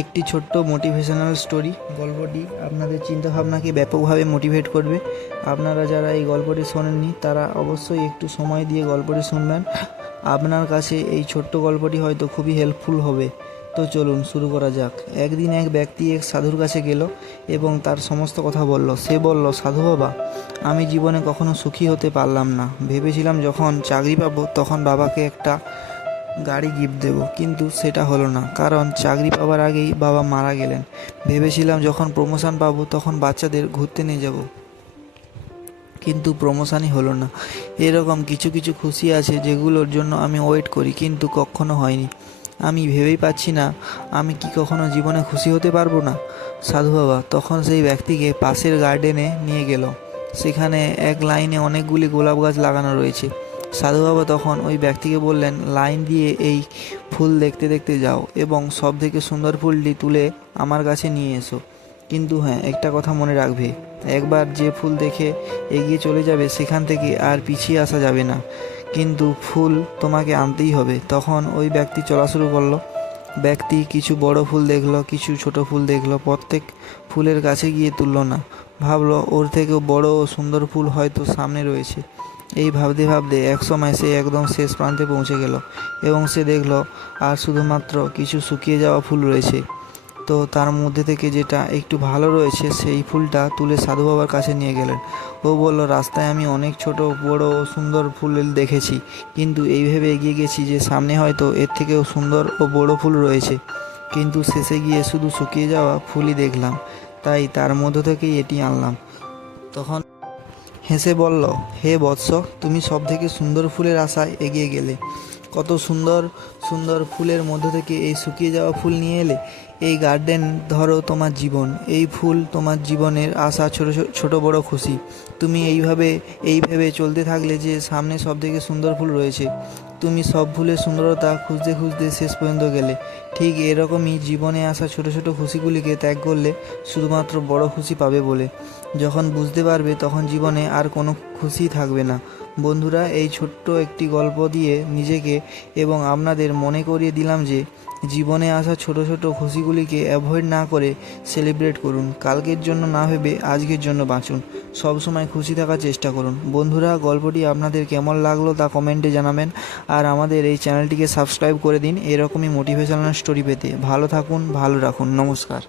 একটি ছোট্ট motivational story. গল্পটি আপনাদের চিন্তাভাবনাকে ব্যাপকভাবে মোটিভেট করবে। আপনারা যারা এই গল্পটি শোনেননি তারা অবশ্যই একটু সময় দিয়ে গল্পটি শুনবেন। আপনার কাছে এই ছোট্ট গল্পটি হয়তো খুবই হেল্পফুল হবে। তো চলুন শুরু করা যাক। একদিন এক ব্যক্তি এক সাধুর কাছে গেল এবং তার সমস্ত কথা বলল। সে বলল, সাধু বাবা, আমি জীবনে কখনো সুখী হতে পারলাম না। ভেবেছিলাম যখন চাকরি পাবো তখন বাবাকে একটা গাড়ি গিফট দেব, কিন্তু সেটা হলো না, কারণ চাকরি পাওয়ার আগেই বাবা মারা গেলেন। ভেবেছিলাম যখন প্রমোশন পাবো তখন বাচ্চাদের ঘুরতে নিয়ে যাব, কিন্তু প্রমোশনই হলো না। এরকম কিছু কিছু খুশি আছে যেগুলোর জন্য আমি ওয়েট করি কিন্তু কখনো হয়নি। আমি ভেবেই পাচ্ছি না আমি কি কখনো জীবনে খুশি হতে পারবো না। সাধু বাবা তখন সেই ব্যক্তিকে পাশের গার্ডেনে নিয়ে গেল। সেখানে এক লাইনে অনেকগুলি গোলাপ গাছ লাগানো রয়েছে। সাধু বাবা তখন ওই ব্যক্তিকে বললেন, লাইন দিয়ে এই ফুল দেখতে দেখতে যাও এবং সব থেকে সুন্দর ফুলটি তুলে আমার কাছে নিয়ে এসো। কিন্তু হ্যাঁ, একটা কথা মনে রাখবে, একবার যে ফুল দেখে এগিয়ে চলে যাবে সেখান থেকে আর পিছিয়ে আসা যাবে না, কিন্তু ফুল তোমাকে আনতেই হবে। তখন ওই ব্যক্তি চলা শুরু করলো। ব্যক্তি কিছু বড় ফুল দেখলো, কিছু ছোট ফুল দেখলো, প্রত্যেক ফুলের কাছে গিয়ে তুললো না। ভাবলো ওর থেকেও বড় ও সুন্দর ফুল হয়তো সামনে রয়েছে। এই ভাবতে ভাবতে একসময় সে একদম শেষ প্রান্তে পৌঁছে গেল এবং সে দেখলো আর শুধুমাত্র কিছু শুকিয়ে যাওয়া ফুল রয়েছে। তো তার মধ্যে থেকে যেটা একটু ভালো রয়েছে সেই ফুলটা তুলে সাধু বাবার কাছে নিয়ে গেলেন। ও বলল, রাস্তায় আমি অনেক ছোট বড় ও সুন্দর ফুল দেখেছি, কিন্তু এই ভেবে এগিয়ে গেছি যে সামনে হয়তো এর থেকেও সুন্দর ও বড় ফুল রয়েছে, কিন্তু শেষে গিয়ে শুধু শুকিয়ে যাওয়া ফুলই দেখলাম, তাই তার মধ্য থেকেই এটি আনলাম। তখন হেসে বলল, হে বৎস, তুমি সব থেকে সুন্দর ফুলের আশায় এগিয়ে গেলে। কত সুন্দর সুন্দর ফুলের মধ্য থেকে এই শুকিয়ে যাওয়া ফুল নিয়ে এলে। এই গার্ডেন ধরো তোমার জীবন, এই ফুল তোমার জীবনের আশা, ছোট ছোট বড় খুশি। তুমি এই ভেবে চলতে থাকলে যে সামনে সব থেকে সুন্দর ফুল রয়েছে। তুমি সব ফুলের সুন্দরতা খুঁজতে খুঁজতে শেষ পর্যন্ত গেলে। ঠিক এরকমই জীবনে আসা ছোট ছোট খুশিগুলিকে ত্যাগ করলে শুধুমাত্র বড় খুশি পাবে বলে। যখন বুঝতে পারবে তখন জীবনে আর কোনো খুশি থাকবে না। বন্ধুরা, এই ছোট্ট একটি গল্প দিয়ে নিজেকে এবং আপনাদের মনে করিয়ে দিলাম যে জীবনে আসা ছোট ছোট খুশিগুলিকে অ্যাভয়েড না করে সেলিব্রেট করুন। কালকের জন্য না ভেবে আজকের জন্য বাঁচুন। সবসময় খুশি থাকার চেষ্টা করুন। বন্ধুরা, গল্পটি আপনাদের কেমন লাগলো তা কমেন্টে জানাবেন, আর আমাদের এই চ্যানেলটিকে সাবস্ক্রাইব করে দিন এরকমই মোটিভেশনাল স্টোরি পেতে। ভালো থাকুন, ভালো রাখুন। নমস্কার।